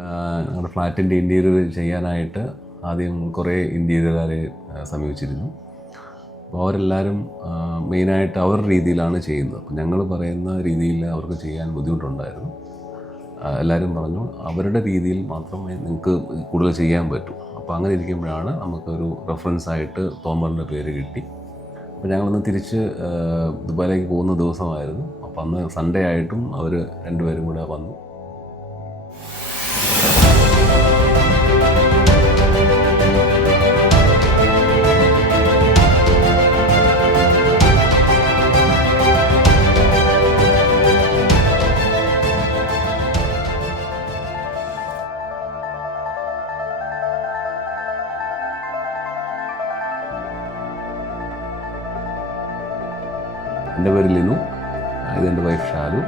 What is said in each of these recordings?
ഞങ്ങളുടെ ഫ്ലാറ്റിൻ്റെ ഇൻറ്റീരിയർ ചെയ്യാനായിട്ട് ആദ്യം കുറേ ഇൻറ്റീരിയറുകാരെ സമീപിച്ചിരുന്നു. അപ്പോൾ അവരെല്ലാവരും മെയിനായിട്ട് അവരുടെ രീതിയിലാണ് ചെയ്യുന്നത്. അപ്പോൾ ഞങ്ങൾ പറയുന്ന രീതിയിൽ അവർക്ക് ചെയ്യാൻ ബുദ്ധിമുട്ടുണ്ടായിരുന്നു. എല്ലാവരും പറഞ്ഞു അവരുടെ രീതിയിൽ മാത്രമേ നിങ്ങൾക്ക് കൂടുതൽ ചെയ്യാൻ പറ്റൂ. അപ്പോൾ അങ്ങനെ ഇരിക്കുമ്പോഴാണ് നമുക്കൊരു റെഫറൻസായിട്ട് തോമറിൻ്റെ പേര് കിട്ടി. അപ്പോൾ ഞങ്ങളൊന്ന് തിരിച്ച് ദുബായിലേക്ക് പോകുന്ന ദിവസമായിരുന്നു. അപ്പോൾ അന്ന് സൺഡേ ആയിട്ടും അവർ രണ്ടുപേരും കൂടെ വന്നു. എൻ്റെ പേര് ലിനു, ഇതെൻ്റെ വൈഫ് ഷാലു.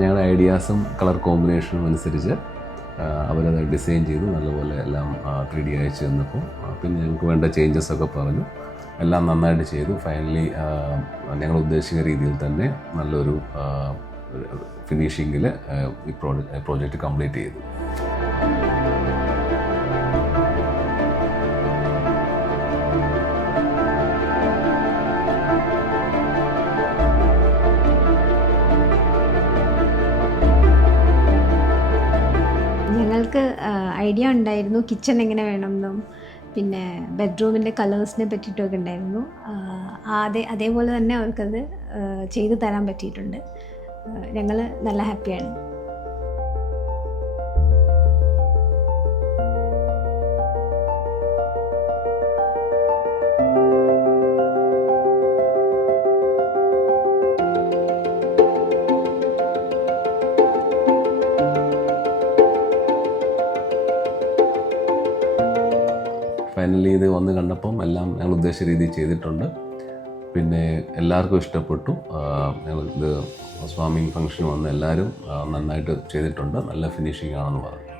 ഞങ്ങളുടെ ഐഡിയാസും കളർ കോമ്പിനേഷനും അനുസരിച്ച് അവരത് ഡിസൈൻ ചെയ്തു നല്ലപോലെ എല്ലാം 3D അയച്ചു തന്നപ്പോൾ പിന്നെ ഞങ്ങൾക്ക് വേണ്ട ചേഞ്ചസൊക്കെ പറഞ്ഞു. എല്ലാം നന്നായിട്ട് ചെയ്തു. ഫൈനലി ഞങ്ങൾ ഉദ്ദേശിക്കുന്ന രീതിയിൽ തന്നെ നല്ലൊരു ഫിനിഷിങ്ങിൽ ഈ പ്രോജക്റ്റ് കംപ്ലീറ്റ് ചെയ്തു. ഞങ്ങൾക്ക് ഐഡിയ ഉണ്ടായിരുന്നു കിച്ചൺ എങ്ങനെ വേണമെന്നും പിന്നെ ബെഡ്റൂമിൻ്റെ കളേഴ്സിനെ പറ്റിയിട്ടൊക്കെ ഉണ്ടായിരുന്നു. അതേപോലെ തന്നെ അവർക്കത് ചെയ്തു തരാൻ പറ്റിയിട്ടുണ്ട്. ഞങ്ങൾ നല്ല ഹാപ്പിയാണ്. ഫൈനലി ഇത് വന്ന് കണ്ടപ്പം എല്ലാം ഞങ്ങൾ ഉദ്ദേശിച്ച രീതിയിൽ ചെയ്തിട്ടുണ്ട്. പിന്നെ എല്ലാവർക്കും ഇഷ്ടപ്പെട്ടു. ഞങ്ങൾ ഇത് സ്വാമി ഫംഗ്ഷൻ വന്ന് എല്ലാവരും നന്നായിട്ട് ചെയ്തിട്ടുണ്ട്, നല്ല ഫിനിഷിംഗ് ആണെന്ന് പറഞ്ഞു.